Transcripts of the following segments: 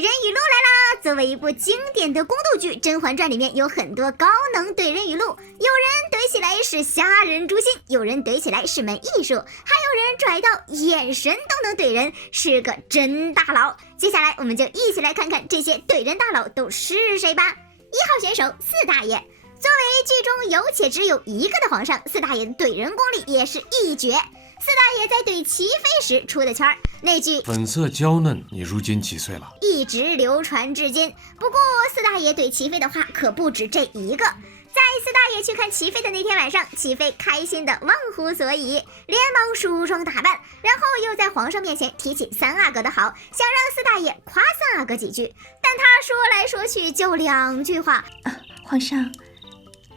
怼人语录来啦！作为一部经典的宫斗剧，《甄嬛传》里面有很多高能怼人语录，有人怼起来是吓人诛心，有人怼起来是门艺术，还有人拽到眼神都能怼人，是个真大佬。接下来我们就一起来看看这些怼人大佬都是谁吧。1号选手四大爷，作为剧中有且只有一个的皇上，四大爷的怼人功力也是一绝。四大爷在怼齐妃时出的圈儿，那句粉色娇嫩，你如今几岁了？一直流传至今。不过四大爷怼齐妃的话可不止这一个。在四大爷去看齐妃的那天晚上，齐妃开心的忘乎所以，连忙梳妆打扮，然后又在皇上面前提起三阿哥的好，想让四大爷夸三阿哥几句，但他说来说去就2句话。皇上，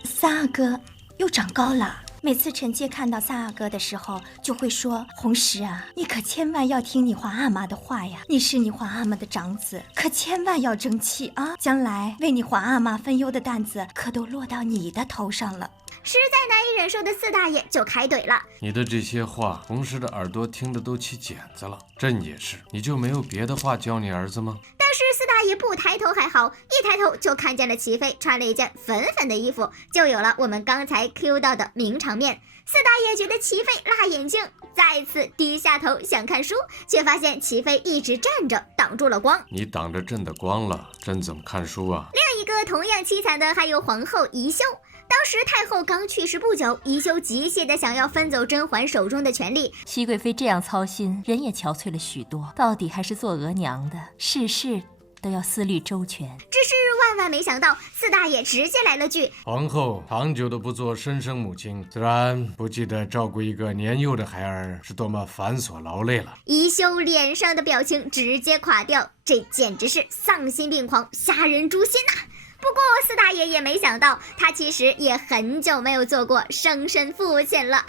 三阿哥又长高了。每次臣妾看到三阿哥的时候，就会说：“红石啊，你可千万要听你皇阿玛的话呀！你是你皇阿玛的长子，可千万要争气啊！将来为你皇阿玛分忧的担子，可都落到你的头上了。”实在难以忍受的四大爷就开怼了：“你的这些话，红石的耳朵听得都起茧子了。朕也是，你就没有别的话教你儿子吗？”但是四大爷不抬头还好，一抬头就看见了齐妃穿了一件粉粉的衣服，就有了我们刚才 Q 到的名场面。四大爷觉得齐妃辣眼睛，再次低下头想看书，却发现齐妃一直站着挡住了光。你挡着朕的光了，朕怎么看书啊？另一个同样凄惨的还有皇后宜修。当时太后刚去世不久，宜修急切的想要分走甄嬛手中的权力。熹贵妃这样操心，人也憔悴了许多，到底还是做额娘的，事事都要思虑周全。只是万万没想到，四大爷直接来了句：“皇后长久的不做生身母亲，自然不记得照顾一个年幼的孩儿是多么繁琐劳累了。”宜修脸上的表情直接垮掉，这简直是丧心病狂，吓人诛心呐！不过四大爷也没想到，他其实也很久没有做过生身父亲了。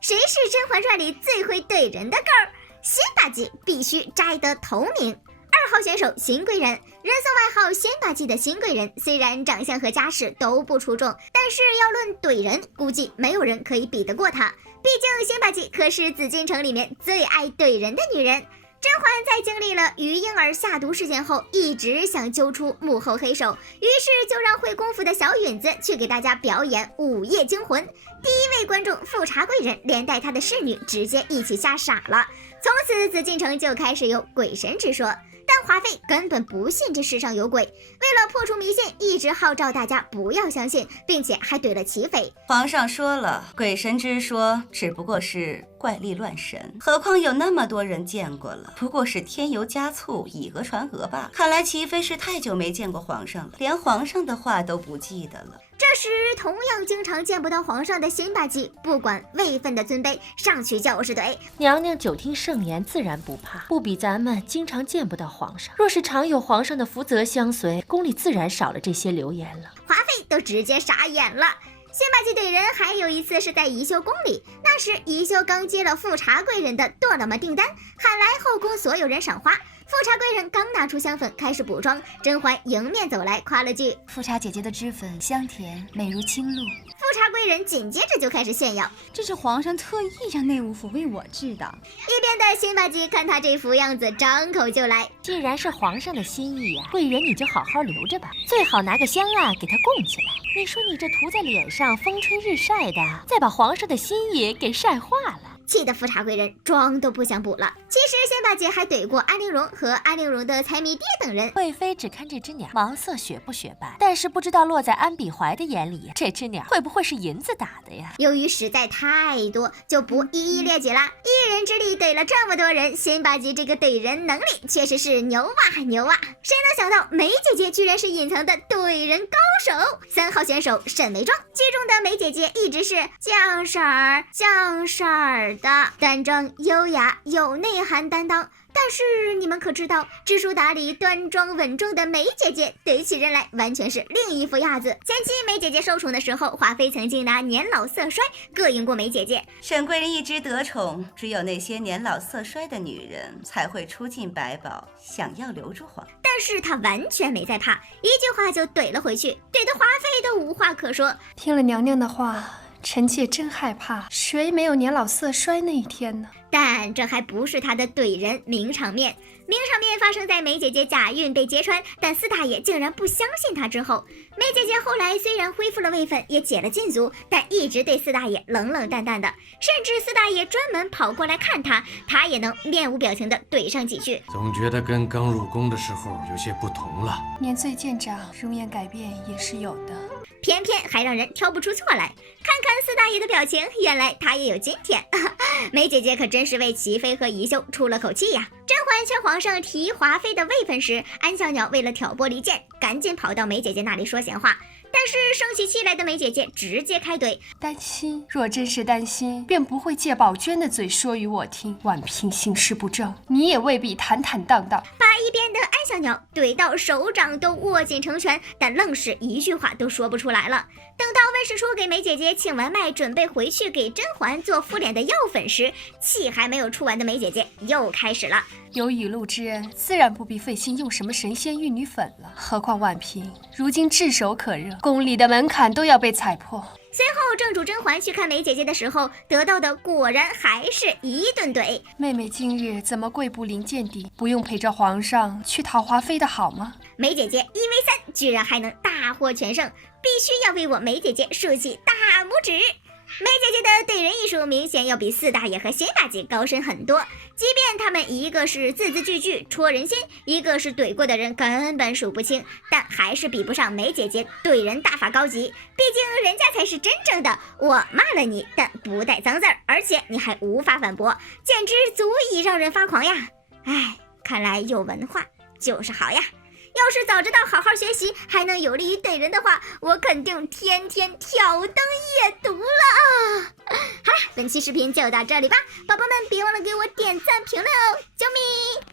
谁是《甄嬛传》里最会怼人的梗儿？辛巴季必须摘得头名。2号选手新贵人，人送外号辛巴季的新贵人，虽然长相和家世都不出众，但是要论怼人，估计没有人可以比得过他。毕竟辛巴季可是紫禁城里面最爱怼人的女人。甄嬛在经历了于婴儿下毒事件后，一直想揪出幕后黑手，于是就让会功夫的小允子去给大家表演《午夜惊魂》。第一位观众富察贵人连带他的侍女直接一起吓傻了，从此紫禁城就开始有鬼神之说。但华妃根本不信这世上有鬼，为了破除迷信，一直号召大家不要相信，并且还怼了齐妃。皇上说了，鬼神之说只不过是怪力乱神，何况有那么多人见过了，不过是添油加醋，以讹传讹罢。看来齐妃是太久没见过皇上了，连皇上的话都不记得了。这时同样经常见不到皇上的辛巴季，不管位分的尊卑，上去就是怼：“娘娘久听盛言，自然不怕，不比咱们经常见不到皇上。若是常有皇上的福泽相随，宫里自然少了这些流言了。”华妃都直接傻眼了。辛巴季怼人还有一次是在宜修宫里，那时宜修刚接了富察贵人的剁了吗订单，喊来后宫所有人赏花。富察贵人刚拿出香粉开始补妆，甄嬛迎面走来夸了句：“富察姐姐的脂粉香甜，美如青露。”富察贵人紧接着就开始炫耀：“这是皇上特意让内务府为我制的。”一边的辛巴季看他这副样子，张口就来：“既然是皇上的心意呀，贵人你就好好留着吧，最好拿个香蜡给他供起来。你说你这涂在脸上，风吹日晒的，再把皇上的心意给晒化了。”气得富察贵人妆都不想补了。其实辛巴季还怼过安陵容和安陵容的财迷爹等人。贵妃只看这只鸟毛色雪不雪白，但是不知道落在安比怀的眼里，这只鸟会不会是银子打的呀？由于实在太多，就不一一列举了。一人之力怼了这么多人，辛巴季这个怼人能力确实是牛啊牛啊！谁能想到梅姐姐居然是隐藏的怼人高手？3号选手沈眉庄，剧中的梅姐姐一直是酱色儿的端庄优雅有内涵担当，但是你们可知道，知书达理端庄稳重的梅姐姐怼起人来完全是另一副样子。前期梅姐姐受宠的时候，华妃曾经拿年老色衰膈应过梅姐姐。沈贵人一直得宠，只有那些年老色衰的女人才会出尽百宝，想要留住皇。但是她完全没在怕，一句话就怼了回去，怼得华妃都无话可说。听了娘娘的话，臣妾真害怕，谁没有年老色衰那一天呢？但这还不是他的怼人名场面。名场面发生在梅姐姐假孕被揭穿，但四大爷竟然不相信她之后。梅姐姐后来虽然恢复了位分，也解了禁足，但一直对四大爷冷冷淡淡的，甚至四大爷专门跑过来看她，她也能面无表情的怼上几句。总觉得跟刚入宫的时候有些不同了。年岁渐长，容颜改变也是有的。偏偏还让人挑不出错来。看看四大爷的表情，原来他也有今天。梅姐姐可真是为齐妃和宜修出了口气呀。甄嬛劝皇上提华妃的位分时，安小鸟为了挑拨离间，赶紧跑到梅姐姐那里说闲话。但是生起气来的梅姐姐直接开怼，担心，若真是担心，便不会借宝娟的嘴说与我听。婉嫔行事不正，你也未必坦坦荡荡。把一边的安小鸟怼到手掌都握紧成拳，但愣是一句话都说不出来了。等到温实初给梅姐姐请完脉，准备回去给甄嬛做敷脸的药粉时，气还没有出完的梅姐姐又开始了。有雨露之恩，自然不必费心用什么神仙玉女粉了。何况婉嫔如今炙手可热，宫里的门槛都要被踩破。随后正主甄嬛去看梅姐姐的时候，得到的果然还是一顿怼。妹妹今日怎么跪不临见底，不用陪着皇上去讨华妃的好吗？梅姐姐1v3居然还能大获全胜，必须要为我梅姐姐竖起大拇指。梅姐姐的怼人艺术明显要比四大爷和辛巴吉高深很多，即便他们一个是字字句句戳人心，一个是怼过的人根本数不清，但还是比不上梅姐姐怼人大法高级。毕竟人家才是真正的我骂了你，但不带脏字儿，而且你还无法反驳，简直足以让人发狂呀！哎，看来有文化就是好呀。要是早知道好好学习，还能有利于怼人的话，我肯定天天挑灯夜读了啊！好了，本期视频就到这里吧，宝宝们别忘了给我点赞评论哦，啾咪！